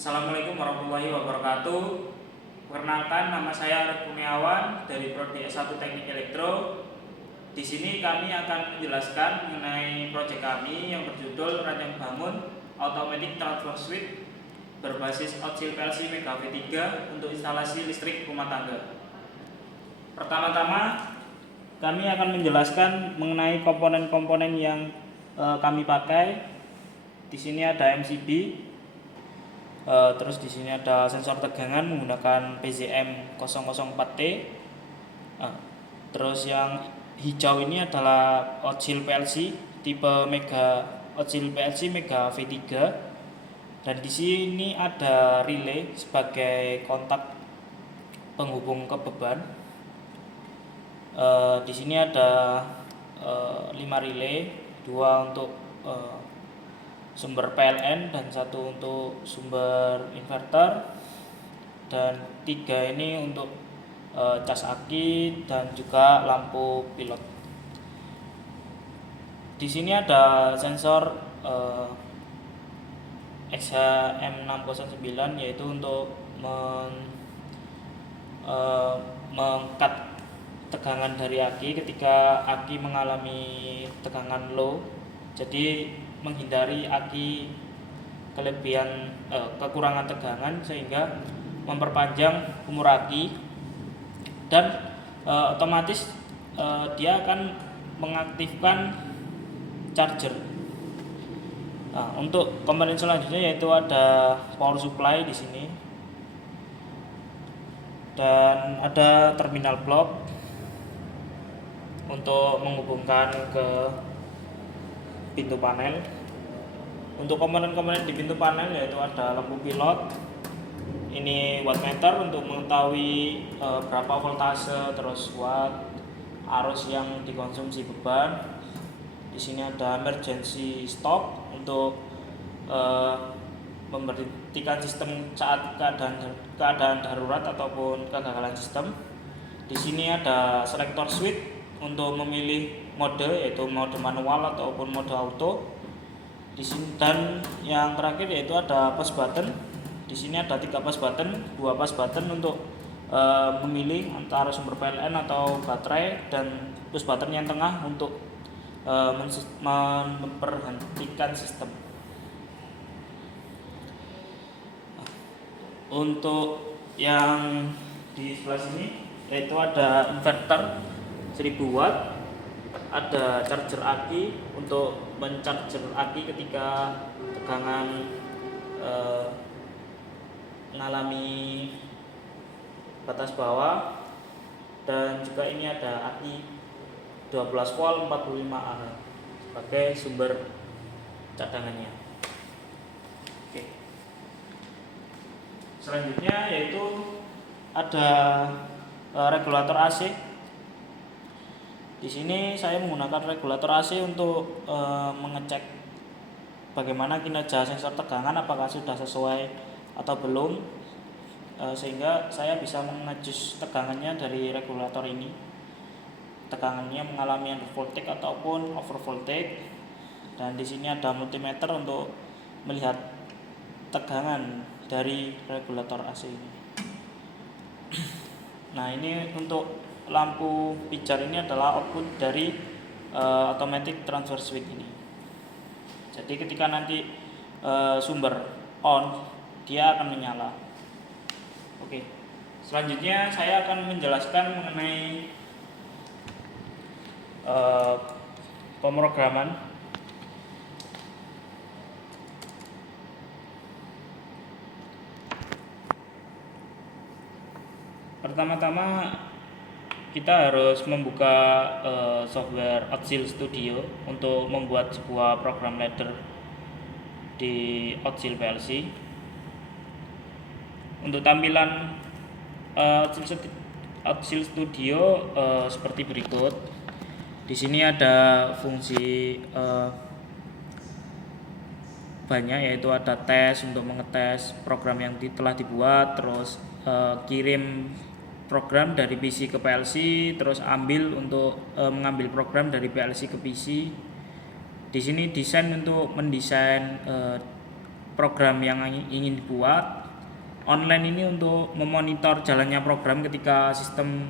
Assalamualaikum warahmatullahi wabarakatuh. Perkenalkan, nama saya Arif Kurniawan dari Prodi S1 Teknik Elektro. Di sini kami akan menjelaskan mengenai proyek kami yang berjudul Rancang Bangun Automatic Transfer Switch berbasis Outsil PLC Mega V3 untuk instalasi listrik rumah tangga. Pertama-tama, kami akan menjelaskan mengenai komponen-komponen yang kami pakai. Di sini ada MCB. Terus di sini ada sensor tegangan menggunakan PZM 004T. Terus yang hijau ini adalah Outsil PLC tipe Outsil PLC Mega V3. Dan di sini ada relay sebagai kontak penghubung ke beban. Di sini ada 5 relay, 2 untuk sumber PLN dan 1 untuk sumber inverter, dan 3 ini untuk cas aki dan juga lampu pilot. Di sini ada sensor XHM609, yaitu untuk mengangkat tegangan dari aki ketika aki mengalami tegangan low, jadi menghindari aki kekurangan tegangan sehingga memperpanjang umur aki, dan otomatis dia akan mengaktifkan charger. Untuk komponen selanjutnya yaitu ada power supply di sini, dan ada terminal block untuk menghubungkan ke pintu panel. Untuk komponen-komponen di pintu panel yaitu ada lampu pilot, ini wattmeter untuk mengetahui berapa voltase, terus watt, arus yang dikonsumsi beban. Di sini ada emergency stop untuk memberhentikan sistem saat keadaan darurat ataupun kegagalan sistem. Di sini ada selector switch untuk memilih mode, yaitu mode manual ataupun mode auto. Di sini, dan yang terakhir yaitu ada push button. Di sini ada 3 push button, 2 push button untuk memilih antara sumber PLN atau baterai, dan push button yang tengah untuk memberhentikan sistem. Untuk yang di sebelah sini yaitu ada inverter 1000 watt, ada charger aki untuk mencharger aki ketika tegangan mengalami batas bawah, dan juga ini ada aki 12 volt 45 Ah sebagai sumber cadangannya. Oke. Selanjutnya yaitu ada regulator AC. Di sini saya menggunakan regulator AC untuk mengecek bagaimana kinerja sensor tegangan, apakah sudah sesuai atau belum, sehingga saya bisa mengejus tegangannya dari regulator ini. Tegangannya mengalami undervoltage ataupun overvoltage. Dan di sini ada multimeter untuk melihat tegangan dari regulator AC ini. Nah, ini untuk lampu pijar ini adalah output dari automatic transfer switch ini. Jadi ketika nanti sumber on, dia akan menyala. Oke. Selanjutnya saya akan menjelaskan mengenai pemrograman. Pertama-tama kita harus membuka software Outsil Studio untuk membuat sebuah program ladder di Outsil PLC. Untuk tampilan Outsil Studio seperti berikut. Di sini ada fungsi banyak, yaitu ada tes untuk mengetes program yang telah dibuat, terus kirim program dari PC ke PLC, terus mengambil program dari PLC ke PC. Di sini desain untuk mendesain program yang ingin dibuat. Online ini untuk memonitor jalannya program ketika sistem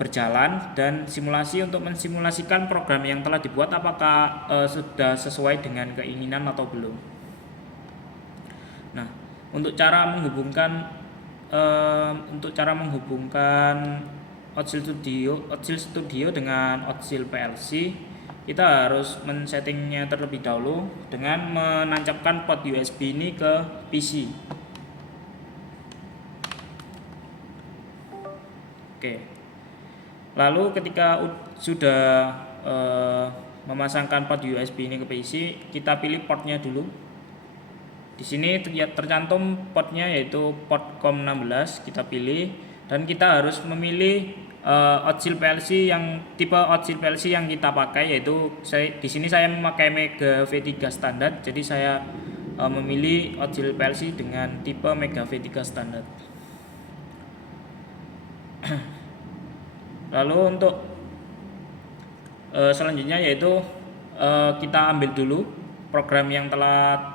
berjalan, dan simulasi untuk mensimulasikan program yang telah dibuat apakah sudah sesuai dengan keinginan atau belum. Nah, untuk cara menghubungkan Auxil Studio dengan Auxil PLC, kita harus men-settingnya terlebih dahulu dengan menancapkan port USB ini ke PC. Oke. Lalu ketika sudah memasangkan port USB ini ke PC, kita pilih portnya dulu. Di sini tercantum portnya yaitu port COM16, kita pilih, dan kita harus memilih Auxil PLC yang tipe Auxil PLC yang kita pakai, yaitu di sini saya memakai Mega V3 standar, jadi saya memilih Auxil PLC dengan tipe Mega V3 standar. Lalu untuk selanjutnya yaitu kita ambil dulu program yang telah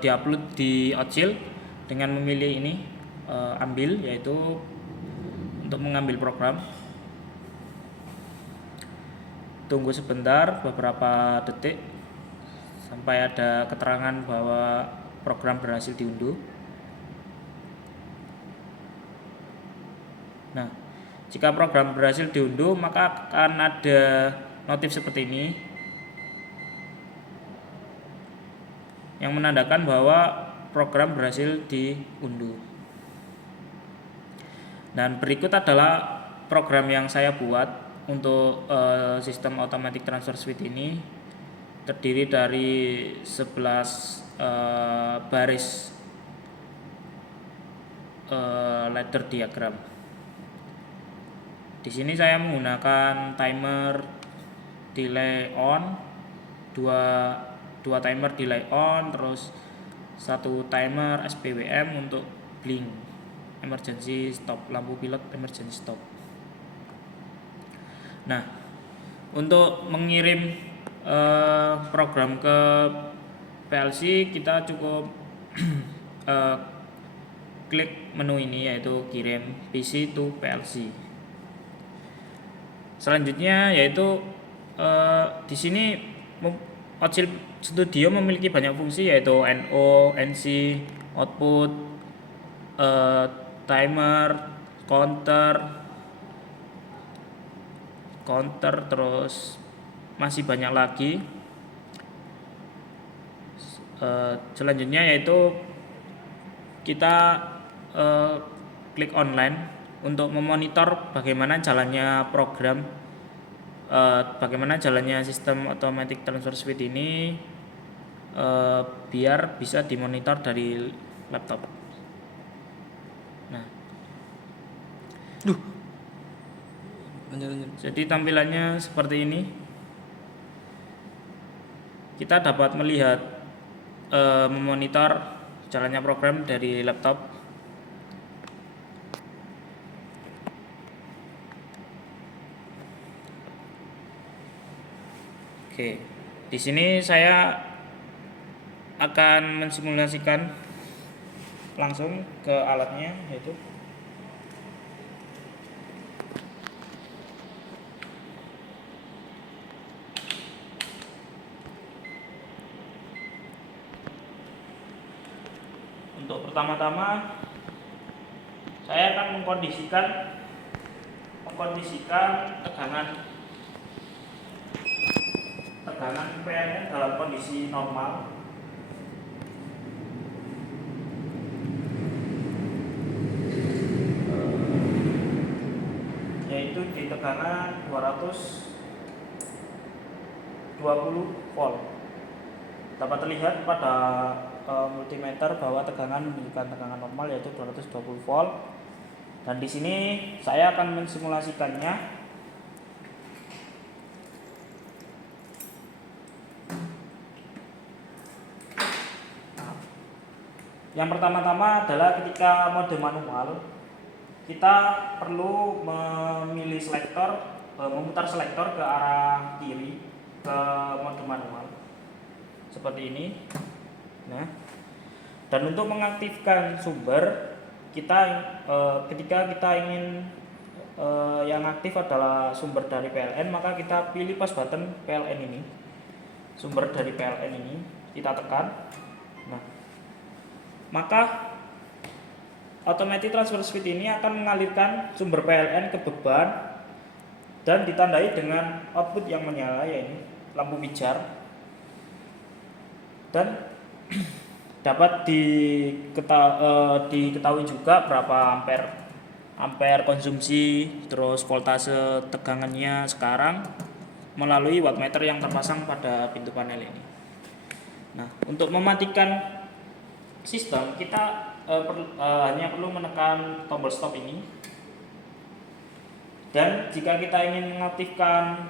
diupload di Auxil dengan memilih ini, ambil, yaitu untuk mengambil program. Tunggu sebentar, beberapa detik, sampai ada keterangan bahwa program berhasil diunduh. Nah, jika program berhasil diunduh, maka akan ada notif seperti ini yang menandakan bahwa program berhasil diunduh. Dan berikut adalah program yang saya buat untuk sistem automatic transfer switch ini. Terdiri dari 11 baris ladder diagram. Di sini saya menggunakan timer delay on, dua timer delay on, terus satu timer SPWM untuk blink, emergency stop, lampu pilot emergency stop. Nah, untuk mengirim program ke PLC, kita cukup klik menu ini, yaitu kirim PC to PLC. Selanjutnya yaitu di sini Auxil Studio memiliki banyak fungsi, yaitu NO, NC, output, timer, counter, terus masih banyak lagi. Selanjutnya yaitu kita klik online untuk memonitor bagaimana jalannya program, bagaimana jalannya sistem automatic transfer switch ini, biar bisa dimonitor dari laptop. Nah, jadi tampilannya seperti ini. Kita dapat melihat memonitor jalannya program dari laptop. Oke, di sini saya akan mensimulasikan langsung ke alatnya, yaitu untuk pertama-tama saya akan mengkondisikan tegangan PLN dalam kondisi normal. Yaitu di tegangan 220 volt. Dapat terlihat pada multimeter bahwa tegangan menunjukkan tegangan normal, yaitu 220 volt. Dan di sini saya akan mensimulasikannya. Yang pertama-tama adalah ketika mode manual, kita perlu memilih selektor, memutar selektor ke arah kiri ke mode manual seperti ini. Nah, dan untuk mengaktifkan sumber ketika kita ingin yang aktif adalah sumber dari PLN, maka kita pilih pas button PLN ini, sumber dari PLN ini kita tekan. Nah, maka automatic transfer switch ini akan mengalirkan sumber PLN ke beban dan ditandai dengan output yang menyala, yaitu lampu pijar, dan dapat diketahui juga berapa ampere konsumsi, terus voltase tegangannya sekarang melalui wattmeter yang terpasang pada pintu panel ini. Nah, untuk mematikan sistem kita hanya perlu menekan tombol stop ini, dan jika kita ingin mengaktifkan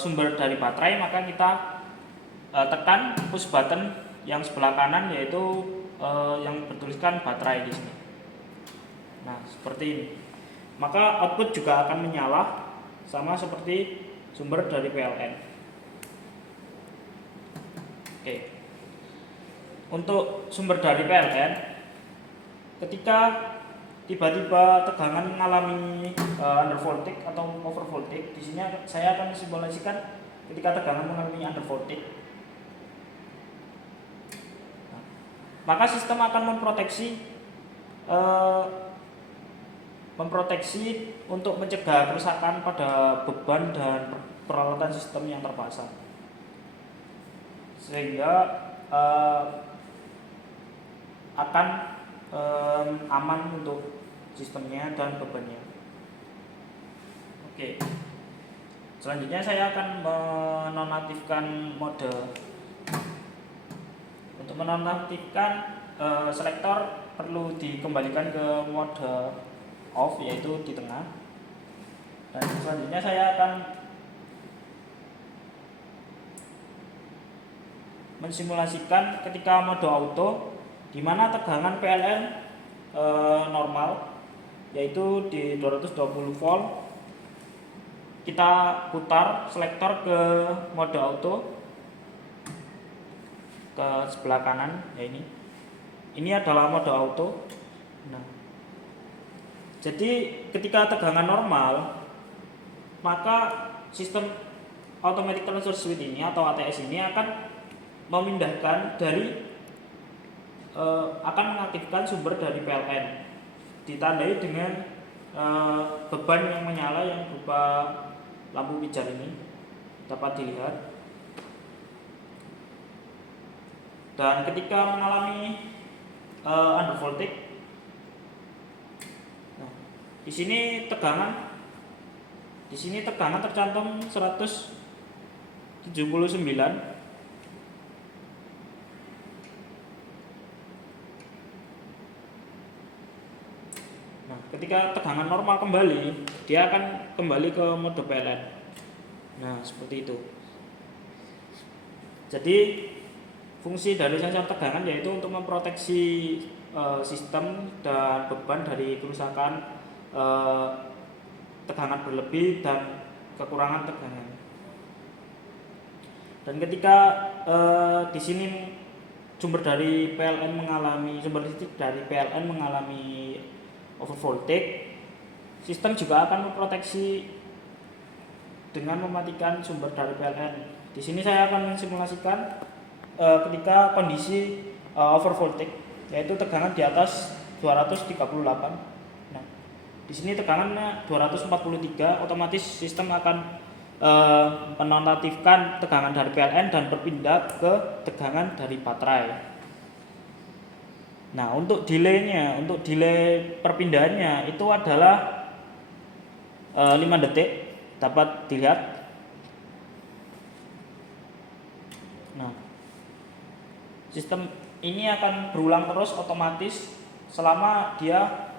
sumber dari baterai, maka kita tekan push button yang sebelah kanan, yaitu yang bertuliskan baterai di sini. Nah, seperti ini. Maka output juga akan menyala sama seperti sumber dari PLN. Oke. Untuk sumber dari PLN, ketika tiba-tiba tegangan mengalami undervoltage atau overvoltage, di sini saya akan simulasikan ketika tegangan mengalami undervoltage. Nah, maka sistem akan memproteksi untuk mencegah kerusakan pada beban dan peralatan sistem yang terpasang, sehingga akan aman untuk sistemnya dan bebannya. Oke. Selanjutnya saya akan menonaktifkan mode. Untuk menonaktifkan selektor perlu dikembalikan ke mode off, yaitu di tengah. Dan selanjutnya saya akan mensimulasikan ketika mode auto, di mana tegangan PLN normal, yaitu di 220 volt. Kita putar selektor ke mode auto ke sebelah kanan, ya ini. Ini adalah mode auto. Nah, jadi ketika tegangan normal, maka sistem automatic transfer switch ini atau ATS ini akan memindahkan akan mengaktifkan sumber dari PLN, ditandai dengan beban yang menyala yang berupa lampu pijar ini dapat dilihat. Dan ketika mengalami undervoltage, nah, di sini tegangan tercantum 179. Nah, ketika tegangan normal kembali, dia akan kembali ke mode PLN. Nah, seperti itu. Jadi fungsi dari sensor tegangan yaitu untuk memproteksi sistem dan beban dari kerusakan tegangan berlebih dan kekurangan tegangan. Dan ketika di sini sumber listrik dari PLN mengalami overvoltage, sistem juga akan memproteksi dengan mematikan sumber dari PLN. Di sini saya akan mensimulasikan ketika kondisi overvoltage, yaitu tegangan di atas 238. Nah, di sini tegangannya 243, otomatis sistem akan menonaktifkan tegangan dari PLN dan berpindah ke tegangan dari baterai. Nah, untuk delay perpindahannya itu adalah 5 detik, dapat dilihat. Nah, sistem ini akan berulang terus otomatis selama dia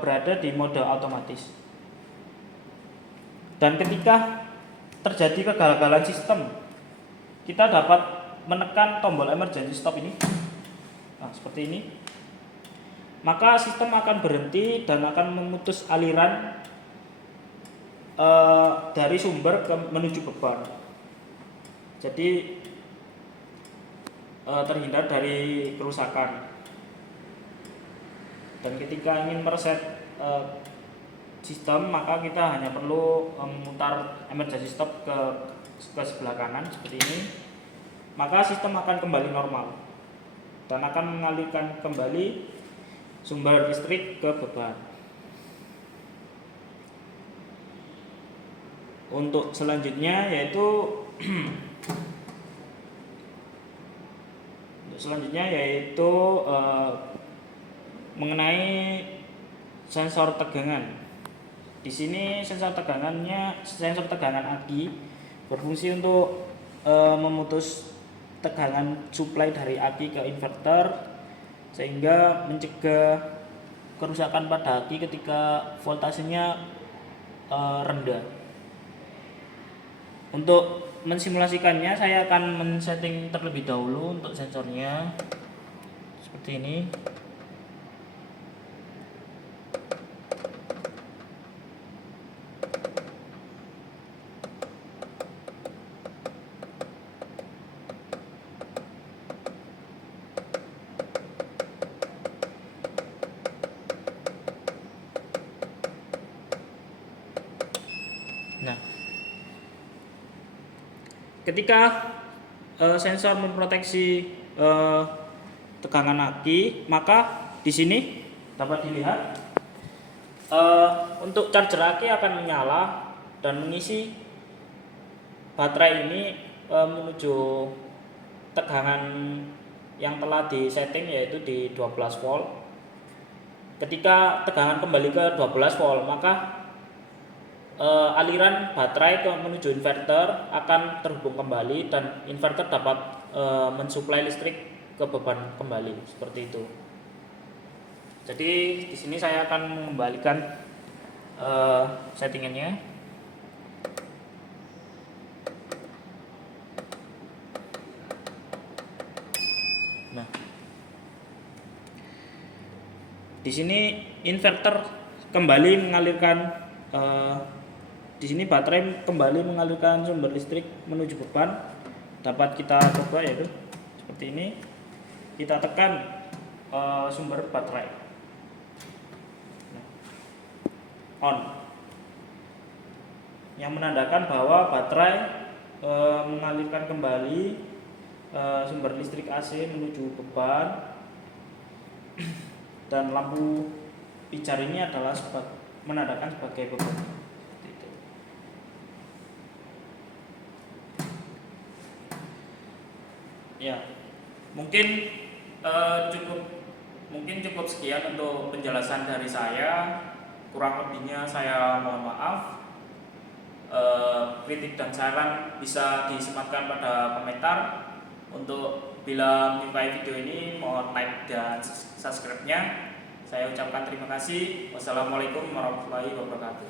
berada di mode otomatis. Dan ketika terjadi kegagalan sistem, kita dapat menekan tombol emergency stop ini. Nah, seperti ini. Maka sistem akan berhenti dan akan memutus aliran dari sumber menuju beban. Jadi terhindar dari kerusakan. Dan ketika ingin mereset sistem, maka kita hanya perlu memutar emergency stop ke sebelah kanan seperti ini, maka sistem akan kembali normal dan akan mengalirkan kembali sumber listrik ke beban. Untuk selanjutnya yaitu mengenai sensor tegangan. Di sini sensor tegangan aki berfungsi untuk memutus tegangan suplai dari aki ke inverter sehingga mencegah kerusakan pada aki ketika voltasenya rendah. Untuk mensimulasikannya, saya akan men-setting terlebih dahulu untuk sensornya seperti ini. Nah, ketika sensor memproteksi tegangan aki, maka di sini dapat dilihat untuk charger aki akan menyala dan mengisi baterai ini menuju tegangan yang telah disetting, yaitu di 12 volt. Ketika tegangan kembali ke 12 volt, maka aliran baterai menuju inverter akan terhubung kembali dan inverter dapat mensuplai listrik ke beban kembali seperti itu. Jadi di sini saya akan mengembalikan settingannya. Nah, di sini inverter kembali mengalirkan di sini baterai kembali mengalirkan sumber listrik menuju beban. Dapat kita coba, yaitu seperti ini. Kita tekan sumber baterai, on, yang menandakan bahwa baterai mengalirkan kembali sumber listrik AC menuju beban, dan lampu pijar ini adalah menandakan sebagai beban. Ya, mungkin cukup sekian untuk penjelasan dari saya. Kurang lebihnya saya mohon maaf. Kritik dan saran bisa disematkan pada komentar. Untuk bila menyukai video ini, mohon like dan subscribe-nya. Saya ucapkan terima kasih. Wassalamualaikum warahmatullahi wabarakatuh.